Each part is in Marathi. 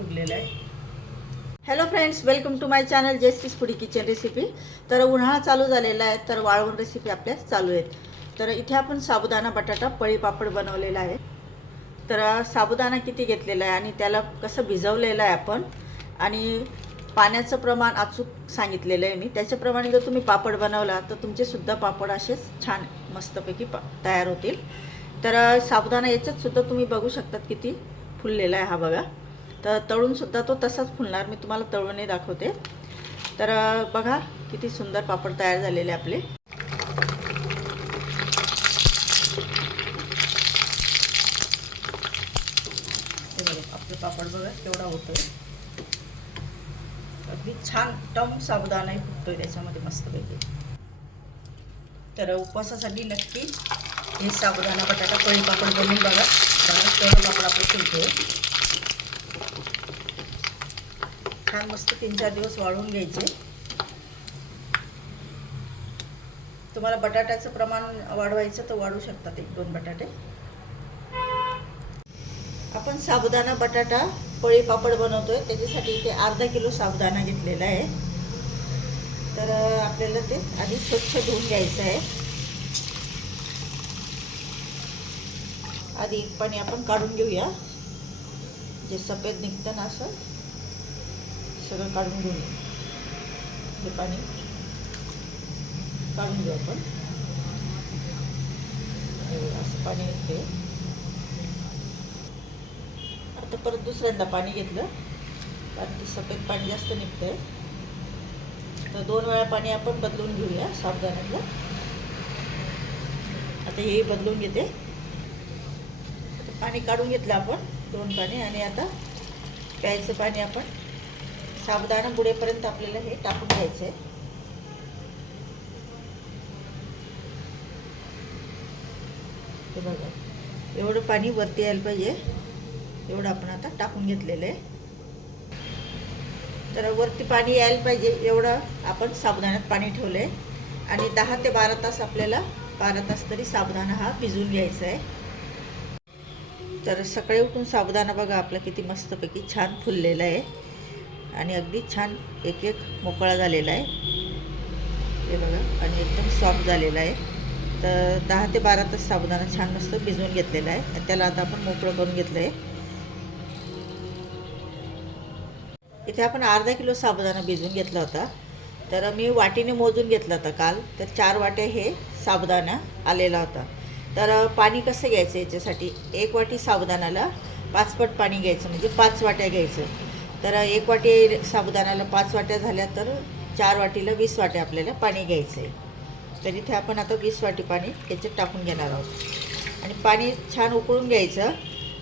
फुगलेलं आहे. Hello friends welcome to my channel जेस्टीस foodie kitchen recipe तर उन्हाळा चालू झालेला आहे तर वाळवण रेसिपी आपल्या चालू आहेत. तर इथे आपण साबुदाणा बटाटा पळी पापड बनवलेला आहे. तर साबुदाणा किती घेतलेला आहे आणि त्याला कसं भिजवलेलं आहे आपण. आणि पाण्याचं प्रमाण अचूक सांगितलेलं आहे मी. त्याच्याप्रमाणे जर तुम्ही पापड बनवला तर तुमचेसुद्धा पापड असेच छान मस्तपैकी पा तयार होतील. तर साबुदाणा याच्यातसुद्धा तुम्ही बघू शकतात किती फुललेला आहे हा बघा. तर तळूनसुद्धा तो तसाच फुलणार. मी तुम्हाला तळूनही दाखवते. तर बघा किती सुंदर पापड तयार झालेले आपले. आपलं पापड बघा केवढा होतोय. अगदी छान टम साबुदाणाही फुटतोय त्याच्यामध्ये मस्तपैकी. तर उपवासासाठी नक्की हे साबुदाणा बटाटा पळी पापड बनवून बघा. बघा केवढा पापड आपलं फुलतोय. छान मस्त तीन चार दिवस वाळून घ्यायचे. तुम्हाला बटाट्याचं प्रमाण वाढवायचं तर वाढू शकतात एक दोन बटाटे. आपण साबुदाणा बटाटा पळी पापड बनवतोय. त्याच्यासाठी इथे अर्धा किलो साबुदाणा घेतलेला आहे. तर आपल्याला ते आधी स्वच्छ धुवून घ्यायचं आहे. आधी पाणी आपण काढून घेऊया. जे सफेद निघतं ना असं. सगळं काढून घेऊया हे पाणी काढून घेऊ आपण. असं पाणी निघते आता परत दुसऱ्यांदा पाणी घेतलं. कारण ते सफेद पाणी जास्त निघतंय. तर दोन वेळा पाणी आपण बदलून घेऊया साबुदाण्यातलं. आता हे बदलून घेते. आता पाणी काढून घेतलं आपण दोन पाणी आणि आता प्यायचं पाणी आपण. साबुदाणा बुडेपर्यंत आपल्याला हे टाकून घ्यायचं आहे हे बघा एवढं पाणी वरती यायला पाहिजे. एवढं आपण आता टाकून घेतलेलं आहे. तर वरती पाणी यायला पाहिजे एवढं आपण साबुदाण्यात पाणी ठेवलं आहे आणि दहा ते बारा तास आपल्याला बारा तास तरी साबुदाणा हा भिजवून घ्यायचा आहे तर सकाळी उठून साबुदाणा बघा आपला किती मस्तपैकी छान फुललेला आहे आणि अगदी छान एक एक मोकळा झालेला आहे. हे बघा आणि एकदम सॉफ्ट झालेला आहे. तर दहा ते बारा तास साबुदाणा छान मस्त भिजवून घेतलेला आहे. आणि त्याला आता आपण मोकळं करून घेतलं आहे इथे आपण अर्धा किलो साबुदाणा भिजवून घेतला होता. तर मी वाटीने मोजून घेतला होता काल. तर चार वाट्या हे साबुदाणा आलेला होता. तर पाणी कसं घ्यायचं याच्यासाठी? एक वाटी साबुदाण्याला पाचपट पाणी घ्यायचं म्हणजे पाच वाट्या घ्यायचं. तर एक वाटी साबुदाण्याला पाच वाट्या झाल्या तर चार वाटीला वीस वाट्या आपल्याला पाणी घ्यायचं आहे तर इथे आपण आता वीस वाटी पाणी त्याच्यात टाकून घेणार आहोत. आणि पाणी छान उकळून घ्यायचं.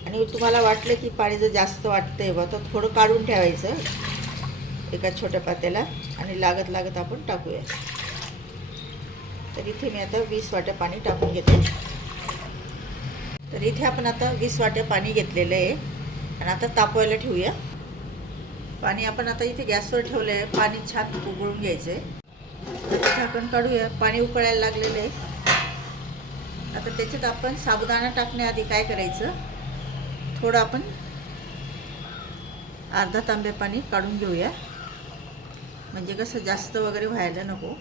आणि तुम्हाला वाटलं की पाणी जर जास्त वाटतं आहे बा तर थोडं काढून ठेवायचं. एका छोट्या पात्याला. आणि लागत लागत आपण टाकूया. तर इथे मी आता वीस वाट्या पाणी टाकून घेते. तर इथे आपण आता वीस वाट्या पाणी घेतलेलं आहे. आणि आता तापवायला ठेवूया. पाणी आपण आता इथे गॅसवर ठेवलं आहे पाणी छान उकळून घ्यायचं आहे झाकण काढूया. पाणी उकळायला लागलेलं आहे. आता त्याच्यात आपण साबुदाणा टाकण्याआधी काय करायचं? थोडं आपण अर्धा तांबे पाणी काढून घेऊया. म्हणजे कसं जास्त वगैरे व्हायला नको.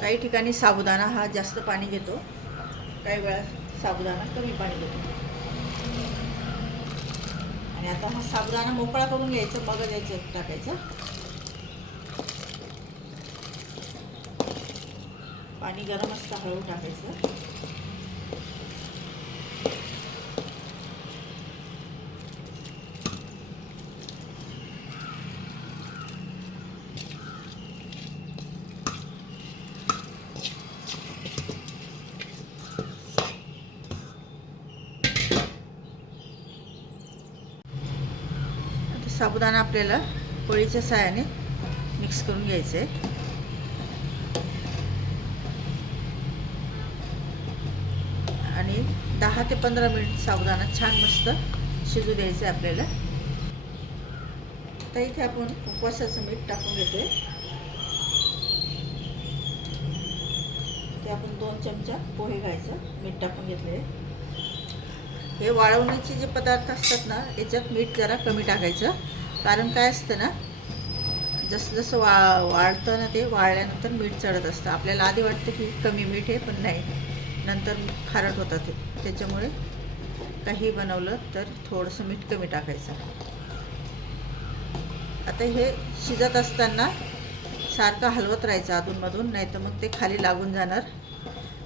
काही ठिकाणी साबुदाणा हा जास्त पाणी घेतो. काही वेळा साबुदाणा कमी पाणी घेतो. आणि आता हा साबुदाणा मोकळा करून घ्यायचं मग याच्यात टाकायचं. पाणी गरम असतं हळू टाकायचं आता साबुदाणा आपल्याला पोळीच्या साह्याने मिक्स करून घ्यायचं. आहे आणि दहा ते पंधरा मिनिट साबुदाणा छान मस्त शिजू द्यायचं आहे आपल्याला. तर इथे आपण उपवासाचं मीठ टाकून घेतोय. ते आपण दोन चमचा पोहे घ्यायचं मीठ टाकून घेतले हे वाळवण्याचे जे पदार्थ असतात ना याच्यात मीठ जरा कमी टाकायचं. कारण काय असतं ना जसं जसं वा वाळतं ना ते वाळल्यानंतर मीठ चढत असतं. आपल्याला आधी वाटतं की कमी मीठ आहे पण नाही. नंतर खारट होतात ते. त्याच्यामुळे काही बनवलं तर थोडंसं मीठ कमी टाकायचं. आता हे शिजत असताना सारखं हलवत राहायचं अधूनमधून नाही तर मग ते खाली लागून जाणार.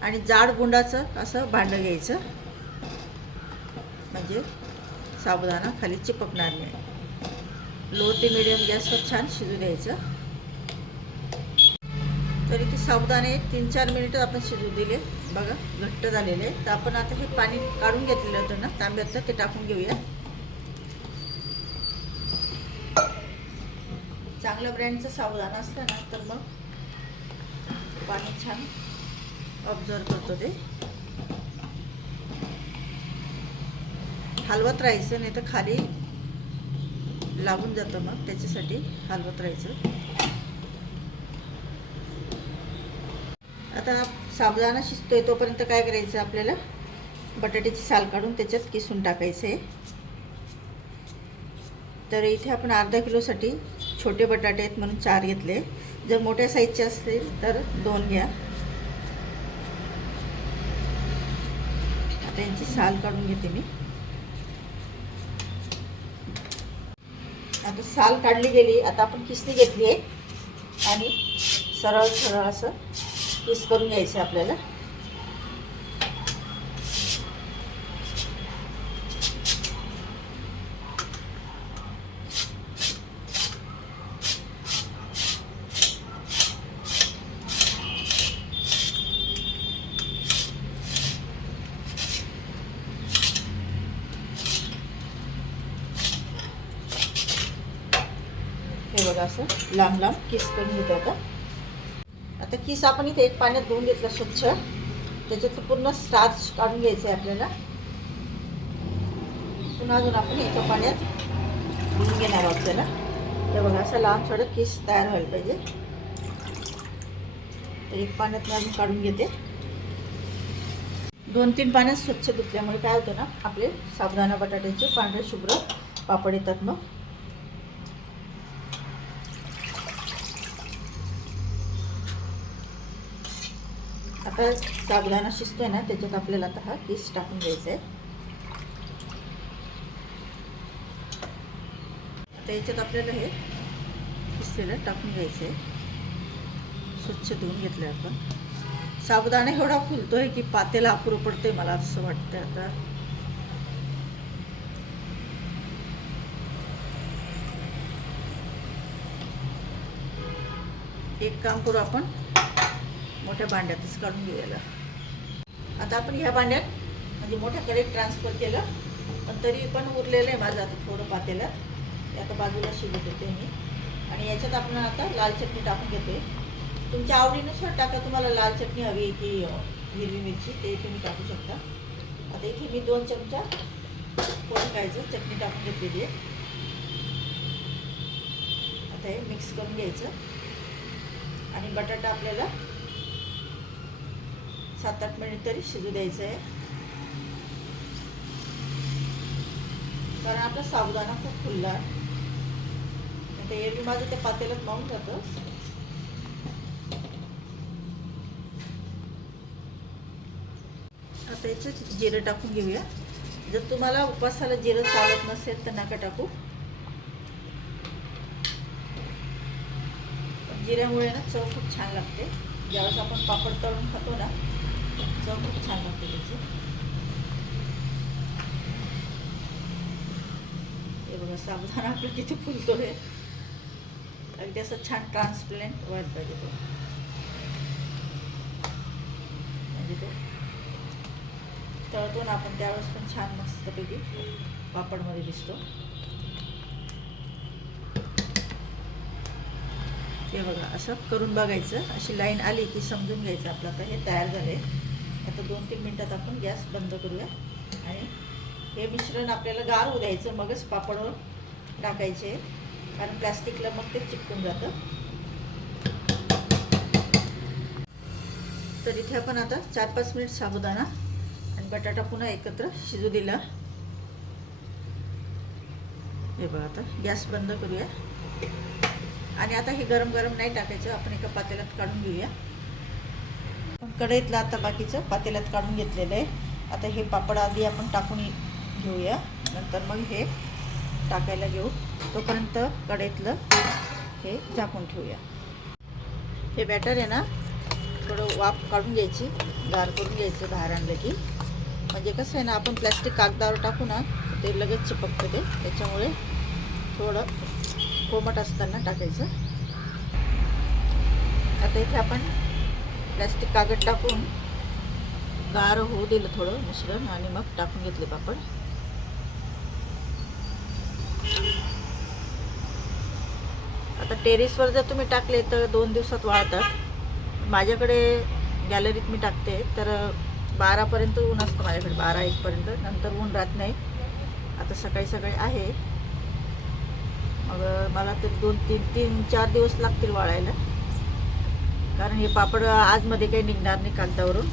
आणि जाड गुंडाचं असं भांडं घ्यायचं. म्हणजे साबुदाणा खाली चिपकणार नाही. लो ते मिडियम गॅसवर छान शिजू द्यायचं. तरी ते सावधाने तीन चार मिनिटं आपण शिजू दिले. बघा घट्ट झालेले. तर आपण आता हे पाणी काढून घेतलेलं होतं ना तांब्यातलं ते टाकून घेऊया. चांगल्या ब्रँडचं सावधान असलं ना तर मग पाणी छान ऑब्झर्व करतो ते. हलवत राहायचं नाही तर खाली लागून जातं मग त्याच्यासाठी हलवत राहायचं. आता साबुदाणा शिजतोय तोपर्यंत काय करायचं आपल्याला? बटाट्याची साल काढून त्याच्यात किसून टाकायचं. आहे तर इथे आपण अर्धा किलोसाठी छोटे बटाटे आहेत म्हणून चार घेतले. जर मोठ्या साईजचे असतील तर दोन घ्या. आता यांची साल काढून घेते मी. आता साल काढली गेली आता आपण किसनी घेतली आहे. आणि सरळ सरळ असं किस करून घ्यायचं आपल्याला हे बघा असं लांब लांब किस करून घेतो आता आता किस आपण इथे एक पाण्यात धुवून घेतला स्वच्छ. त्याच्यात पूर्ण स्टार्च काढून घ्यायचं आहे आपल्याला. पुन्हा अजून आपण एका पाण्यात धुवून घेणार आहोत त्याला. तर बघा असं लांब थोडं किस तयार व्हायला पाहिजे. तर एक पाण्यात मी अजून काढून घेते. दोन तीन पाण्यात स्वच्छ धुतल्यामुळे काय होतं ना आपले साबुदाणा बटाट्याचे पांढरे शुभ्र पापड येतात मग. आता साबुदाणा शिजतोय ना त्याच्यात आपल्याला आता हा किस टाकून घ्यायचा आहे आता याच्यात आपल्याला हे किसलेलं टाकून घ्यायचं आहे स्वच्छ धुवून घेतलं आपण. साबुदाणा एवढा फुलतोय की पातेला अपुरं पडतंय मला असं वाटतं आता. एक काम करू आपण. मोठ्या भांड्यातच काढून घेऊयाला. आता आपण ह्या भांड्यात म्हणजे मोठ्याकडे ट्रान्सफर केलं पण तरी पण उरलेलं आहे माझं आता थोडं पातेलं ते आता बाजूला शिजत होते मी. आणि याच्यात आपण आता लाल चटणी टाकून घेते. तुमच्या आवडीनुसार टाका तुम्हाला लाल चटणी हवी आहे की हिरवी मिरची ते तुम्ही टाकू शकता. आता इथे मी दोन चमचा कोण खायचं चटणी टाकून घेतलेली आहे. आता हे मिक्स करून घ्यायचं. आणि बटाटा आपल्याला सात आठ मिनिट तरी शिजू द्यायचं आहे कारण आपला साबुदाणा खूप फुलला. आता एरवी माझं त्या पातेल्यात मावून जातं आता याच्यात जिरं टाकून घेऊया. जर तुम्हाला उपासाला जिरं चालत नसेल तर नका टाकू. जिऱ्यामुळे ना चव खूप छान लागते. ज्यावेळेस आपण पापड तळून खातो ना चव खूप छान लागते त्याची. हे बघा साबुदाणा आपलं किती फुलतो आहे अगदी असं छान ट्रान्सप्लेंट व्हायला पाहिजे तो. म्हणजे तो तळतो ना आपण त्यावेळेस पण छान मस्तपैकी पापडमध्ये दिसतो हे बघा असं करून बघायचं. अशी लाईन आली की समजून घ्यायचं आपलं आता हे तयार झालं आहे आता दोन तीन मिनटात आपण गॅस बंद करूया. आणि हे मिश्रण आपल्याला गार होऊ द्यायचं मगच पापडवर टाकायचे. कारण प्लॅस्टिकला मग ते चिपकून जातं. तर इथे आपण आता चार पाच मिनिट साबुदाणा आणि बटाटा पुन्हा एकत्र शिजू दिला. हे बघा आता गॅस बंद करूया. आणि आता हे गरम गरम नाही टाकायचं आपण एका पातेल्यात काढून घेऊया. कढईतलं आता बाकीचं पातेल्यात काढून घेतलेलं आहे. आता हे पापड आधी आपण टाकून घेऊया. नंतर मग हे टाकायला घेऊ. तोपर्यंत कढईतलं हे झाकून ठेवूया. हे बॅटर आहे ना थोडं वाफ काढून घ्यायची गार करून घ्यायचं बाहेर आणलं की. म्हणजे कसं आहे ना आपण प्लॅस्टिक कागदावर टाकू ना ते लगेच चिपकतं ते. त्याच्यामुळे थोडं कोमट असताना टाकायचं. आता इथे आपण प्लॅस्टिक कागद टाकून गार होऊ दिलं थोडं मिश्रण आणि मग टाकून घेतले पापड. आता टेरेसवर जर तुम्ही टाकले तर दोन दिवसात वाळतात. माझ्याकडे गॅलरीत मी टाकते तर बारापर्यंत ऊन असतं माझ्याकडे बारा एकपर्यंत नंतर ऊन राहत नाही. आता सकाळी सकाळी आहे. मग मला ते दोन तीन तीन चार दिवस लागतील वाळायला. कारण हे पापड आजमध्ये काही निघणार नाही कागदावरून.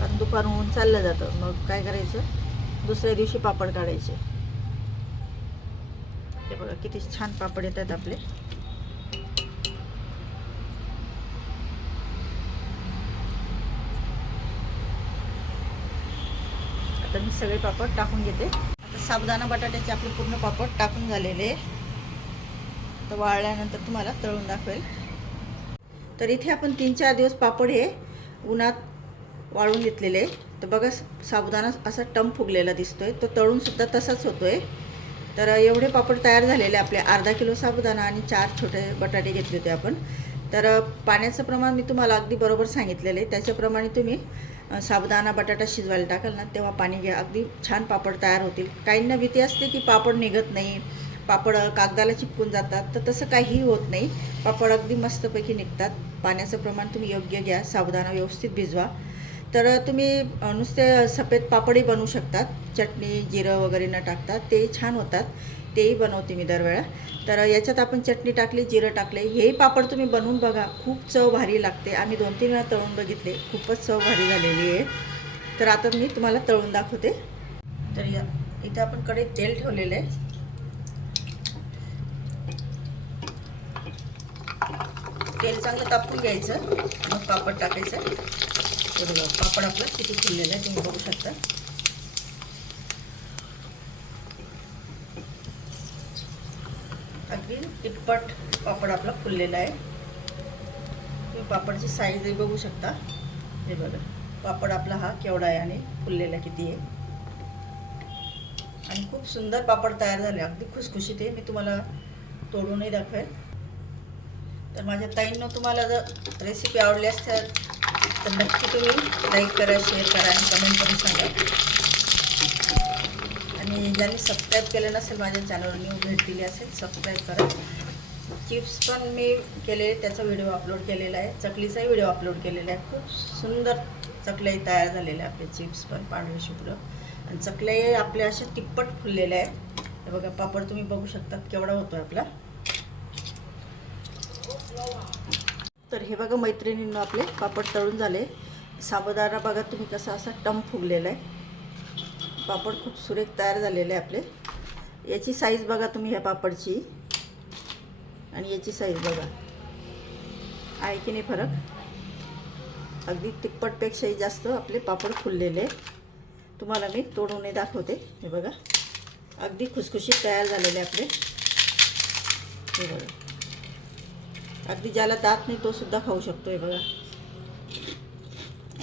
कारण दुपार होऊन चाललं जातं. मग काय करायचं? दुसऱ्या दिवशी पापड काढायचे. हे बघा किती छान पापड येतात आपले. आता मी सगळे पापड टाकून घेते. आता साबुदाणा बटाट्याचे आपले पूर्ण पापड टाकून झालेले. तर वाळल्यानंतर तुम्हाला तळून दाखवेल. तर इथे आपण तीन चार दिवस पापड हे उन्हात वाळून घेतलेले तर बघा साबुदाणा असा टम फुगलेला दिसतोय. तो तळूनसुद्धा तसाच तसाच आहे तर एवढे पापड तयार झालेले आपले. अर्धा किलो साबुदाणा आणि चार छोटे बटाटे घेतले होते आपण. तर पाण्याचं प्रमाण मी तुम्हाला अगदी बरोबर सांगितलेलं आहे. त्याच्याप्रमाणे तुम्ही साबुदाणा बटाटा शिजवायला टाकाल ना तेव्हा पाणी घ्या. अगदी छान पापड तयार होतील. काहींना भीती असते की पापड निघत नाही. पापड कागदाला चिपकून जातात. तर तसं काहीही होत नाही. पापड अगदी मस्तपैकी निघतात. पाण्याचं प्रमाण तुम्ही योग्य घ्या साबुदाणा व्यवस्थित भिजवा. तर तुम्ही नुसते सफेद पापडही बनवू शकतात. चटणी जिरं वगैरे न टाकता ते छान होतात. तेही बनवते मी दरवेळा. तर याच्यात आपण चटणी टाकली जिरं टाकले हेही पापड तुम्ही बनवून बघा. खूप चव भारी लागते. आम्ही दोन तीन वेळा तळून बघितले. खूपच चव भारी झालेली आहे. तर आता मी तुम्हाला तळून दाखवते. तर या इथे आपण कडे तेल ठेवलेलं आहे. तेल चांगलं तापून घ्यायचं. मग पापड टाकायचं. हे बघा पापड आपलं किती फुललेलं आहे तुम्ही बघू शकता. अगदी तिप्पट पापड आपला फुललेला आहे. तुम्ही पापडची साईजही बघू शकता. हे बघा पापड आपला हा केवढा आहे आणि फुललेला किती आहे. आणि खूप सुंदर पापड तयार झाले. अगदी खुसखुशीत आहे. मी तुम्हाला तोडूनही दाखवेल. तर माझ्या ताईंनो तुम्हाला जर रेसिपी आवडली असतात तर नक्की तुम्ही लाईक करा शेअर करा आणि कमेंट करून सांगा. आणि ज्यांनी सबस्क्राईब केलं नसेल माझ्या चॅनलवर न्यू भेट दिली असेल सबस्क्राईब करा. चिप्स पण मी केले त्याचा व्हिडिओ अपलोड केलेला आहे. चकलीचाही व्हिडिओ अपलोड केलेला आहे. खूप सुंदर चकल्याही तयार झालेल्या आपले चिप्स पण पांढरे शुभ्र. आणि चकल्याही आपल्या अशा तिप्पट फुललेल्या आहेत. बघा पापड तुम्ही बघू शकता केवढा होतो आपला. तर हे बघा मैत्रिणींनो आपले पापड तळून झाले. साबुदाणा बघा तुम्ही कसा असा टम फुगलेला आहे. पापड खूप सुरेख तयार झालेले आहे आपले. याची साईज बघा तुम्ही ह्या पापडची. आणि याची साईज बघा. आहे की नाही फरक? अगदी तिप्पटपेक्षाही जास्त आपले पापड फुललेले तुम्हाला मी तोडूनही दाखवते. हे बघा. अगदी खुसखुशीत तयार झालेले आपले. हे बघा. अगदी ज्याला दात नाही तो सुद्धा खाऊ शकतो आहे बघा.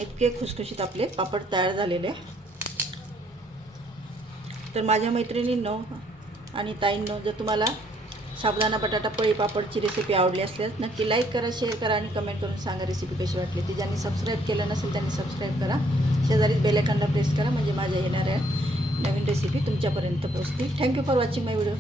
इतके खुसखुशीत आपले पापड तयार झालेले. तर माझ्या मैत्रिणींनो आणि ताईंनो जर तुम्हाला साबुदाणा बटाटा पळी पापडची रेसिपी आवडली असल्यास नक्की लाईक करा शेअर करा आणि कमेंट करून सांगा रेसिपी कशी वाटली ती. ज्यांनी सबस्क्राईब केलं नसेल त्यांनी सबस्क्राईब करा. शेजारीच बेलायकनला प्रेस करा म्हणजे माझ्या येणाऱ्या नवीन रेसिपी तुमच्यापर्यंत पोहोचतील. Thank you for watching my video